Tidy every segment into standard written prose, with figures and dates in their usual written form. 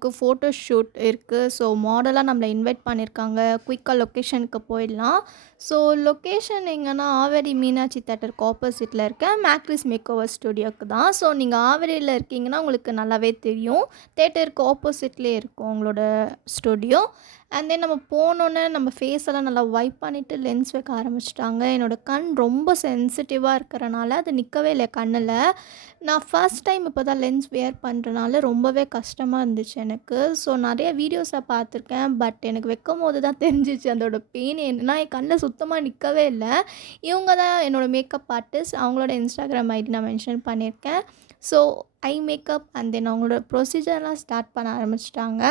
எனக்கு photo shoot இருக்கு. So மாடலா நம்மள இன்வைட் பண்ணியிருக்காங்க. குயிக்கா லொக்கேஷனுக்கு போயிடலாம். ஸோ லொக்கேஷன் எங்கன்னா ஆவடி மீனாட்சி தியேட்டருக்கு ஆப்போசிட்ல இருக்க மேக்ரிஸ் மேக்கோவர் ஸ்டுடியோக்கு தான். ஸோ நீங்க ஆவடியில இருக்கீங்கன்னா உங்களுக்கு நல்லாவே தெரியும். தியேட்டருக்கு ஆப்போசிட்லயே இருக்கும் அவங்களோட ஸ்டுடியோ. அண்ட் தென் நம்ம போனோனே நம்ம ஃபேஸ் எல்லாம் நல்லா வைப் பண்ணிட்டு லென்ஸ் வைக்க ஆரம்பிச்சுட்டாங்க. என்னோட கண் ரொம்ப சென்சிட்டிவா இருக்கறனால அது நிக்கவே இல்ல கண்ணுல. நான் ஃபர்ஸ்ட் டைம் இப்போ தான் லென்ஸ் வியர் பண்ணுறனால ரொம்பவே கஷ்டமா இருந்துச்சு எனக்கு. ஸோ நெறைய வீடியோஸில் பார்த்துருக்கேன். பட் எனக்கு வைக்கும்போது தான் தெரிஞ்சிச்சு அதோட பெயின் என்னன்னா, என் கண்ணுல சுத்தமா நிக்கவே இல்ல. இவங்க தான் என்னோட மேக்கப் ஆர்டிஸ்ட். அவங்களோட இன்ஸ்டாகிராம் ஐடி நான் மென்ஷன் பண்ணியிருக்கேன். So eye makeup and then அவங்களோட ப்ரொசீஜர்லாம் ஸ்டார்ட் பண்ண ஆரம்பிச்சுட்டாங்க.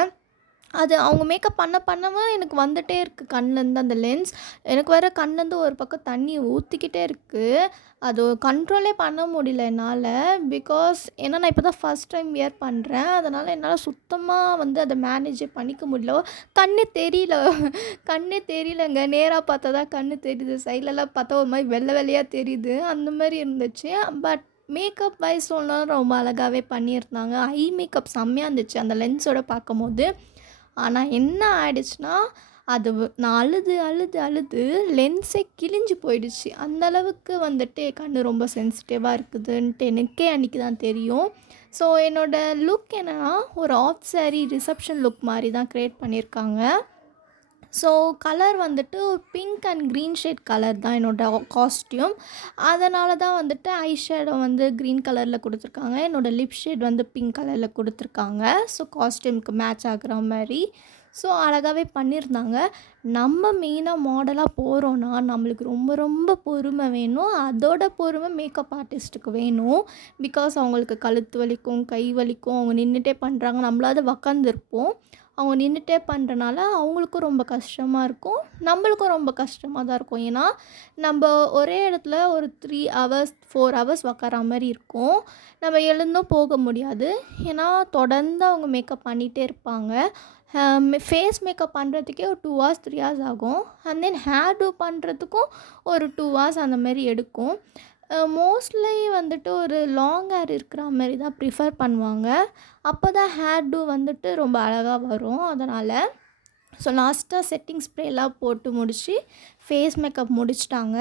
அது அவங்க மேக்கப் பண்ணவே எனக்கு வந்துட்டே இருக்கு கண்லேருந்து அந்த லென்ஸ். எனக்கு வேற கண்லேருந்து ஒரு பக்கம் தண்ணி ஊத்திக்கிட்டே இருக்கு. அது கண்ட்ரோலே பண்ண முடியல என்னால. பிகாஸ் ஏன்னா நான் இப்போ தான் ஃபர்ஸ்ட் டைம் வியர் பண்ணுறேன். அதனால என்னால சுத்தமா வந்து அத மேனேஜே பண்ணிக்க முடியல. கண்ணே தெரியல. கண்ணே தெரியலங்க. நேரா பார்த்தா தான் கண்ணு தெரியுது. சைட்லலாம் பார்த்தா ஒரு மாரி வெள்ள வெள்ளையா தெரியுது. அந்த மாரி இருந்துச்சு. பட் மேக்கப் வைஸ் சொல்லணும்னா ரொம்ப அழகாவே பண்ணியிருந்தாங்க. ஐ மேக்கப் செம்மையா இருந்துச்சு அந்த லென்ஸோட பார்க்கும்போது. ஆனா என்ன ஆயிடுச்சுன்னா, அது நான் அழுது, அழுது, அழுது லென்ஸே கிழிஞ்சு போயிடுச்சு. அந்த அளவுக்கு வந்துட்டு என் கண்ணு ரொம்ப சென்சிட்டிவா இருக்குதுன்ட்டு எனக்கே அன்னைக்கு தான் தெரியும். ஸோ என்னோட லுக் என்னன்னா, ஒரு ஆஃப் சாரி ரிசப்ஷன் லுக் மாரி தான் கிரியேட் பண்ணியிருக்காங்க. ஸோ கலர் வந்துட்டு pink and green shade colour தான் என்னோட காஸ்ட்யூம். அதனால தான் வந்துட்டு ஐ ஷேடோ வந்து க்ரீன் கலரில் கொடுத்துருக்காங்க. என்னோட லிப் ஷேட் வந்து பிங்க் கலரில் கொடுத்துருக்காங்க. ஸோ காஸ்ட்யூம்க்கு மேட்ச் ஆகுற மாரி. ஸோ அழகாவே பண்ணியிருந்தாங்க. நம்ம மெயினாக மாடலாக போகிறோன்னா, நம்மளுக்கு ரொம்ப ரொம்ப பொறுமை வேணும். அதோட பொறுமை மேக்கப் ஆர்டிஸ்ட்டுக்கு வேணும். பிகாஸ் அவங்களுக்கு கழுத்து வலிக்கும், கை வலிக்கும். அவங்க நின்னுட்டே பண்ணுறாங்க. நம்மளாவது உக்காந்துருப்போம். அவங்க நின்னுட்டே பண்ணுறனால அவங்களுக்கும் ரொம்ப கஷ்டமா இருக்கும். நம்மளுக்கும் ரொம்ப கஷ்டமா தான் இருக்கும். ஏன்னா, நம்ப ஒரே இடத்துல ஒரு 3 ஹவர்ஸ், 4 ஹவர்ஸ் உக்கார்ற மாரி இருக்கும். நம்ம எழுந்தும் போக முடியாது. ஏன்னா, தொடர்ந்து அவங்க மேக்கப் பண்ணிகிட்டே இருப்பாங்க. ஃபேஸ் மேக்கப் பண்ணுறதுக்கே ஒரு 2 ஹார்ஸ், 3 ஹார்ஸ் ஆகும். அண்ட் தென் ஹேர் டூ பண்ணுறதுக்கும் ஒரு 2 ஹார்ஸ் அந்த மாரி எடுக்கும். மோஸ்ட்லி வந்துட்டு ஒரு லாங் ஹேர் இருக்கிற மாரி தான் ப்ரிஃபர் பண்ணுவாங்க. அப்போ தான் ஹேர் டூ வந்துட்டு ரொம்ப அழகா வரும். அதனால் ஸோ லாஸ்ட்டாக செட்டிங் ஸ்ப்ரேலாம் போட்டு முடிச்சு ஃபேஸ் மேக்கப் முடிச்சுட்டாங்க.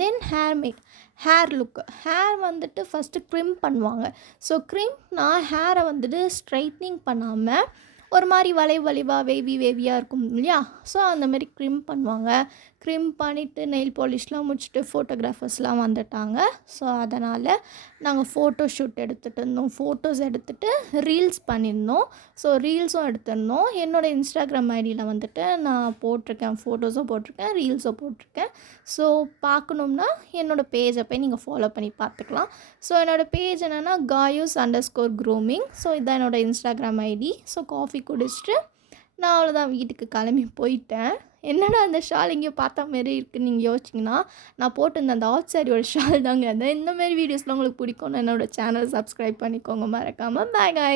தென் ஹேர் லுக்கு. ஹேர் வந்துட்டு ஃபஸ்ட்டு க்ரிம் பண்ணுவாங்க. ஸோ க்ரிம்னா ஹேரை வந்துட்டு ஸ்ட்ரைட்னிங் பண்ணாமல் ஒரு மாதிரி வளைவா வேவியாக இருக்கும் இல்லையா? ஸோ அந்த மாதிரி க்ரிம் பண்ணுவாங்க. க்ரிம் பண்ணிவிட்டு நெயில் பாலிஷ்லாம் முடிச்சுட்டு ஃபோட்டோகிராஃபர்ஸ்லாம் வந்துட்டாங்க. ஸோ அதனால் நாங்கள் ஃபோட்டோ ஷூட் எடுத்துகிட்டு இருந்தோம். ஃபோட்டோஸ் எடுத்துகிட்டு ரீல்ஸ் பண்ணியிருந்தோம். ஸோ ரீல்ஸும் எடுத்திருந்தோம். என்னோடய இன்ஸ்டாகிராம் ஐடியில் வந்துட்டு நான் போட்டிருக்கேன். ஃபோட்டோஸும் போட்டிருக்கேன், ரீல்ஸும் போட்டிருக்கேன். ஸோ பார்க்கணும்னா என்னோடய பேஜை போய் நீங்கள் ஃபாலோ பண்ணி பார்த்துக்கலாம். ஸோ என்னோடய பேஜ் என்னென்னா gayus_grooming. ஸோ இதுதான் என்னோடய இன்ஸ்டாகிராம் ஐடி. ஸோ காஃபி குடிச்சிட்டு நான் அவ்வளோதான் வீட்டுக்கு கிளம்பி போயிட்டேன். என்னடா அந்த ஷால் எங்கேயோ பார்த்த மாரி இருக்குன்னு நீங்கள் யோசிச்சிங்கன்னா, நான் போட்டிருந்த அந்த ஆஃப் சாரியோட ஷால் தாங்க அது. இந்த மாரி வீடியோஸ்லாம் உங்களுக்கு பிடிக்கும்னா என்னோட சேனல் சப்ஸ்கிரைப் பண்ணிக்கோங்க மறக்காமல். Bye guys.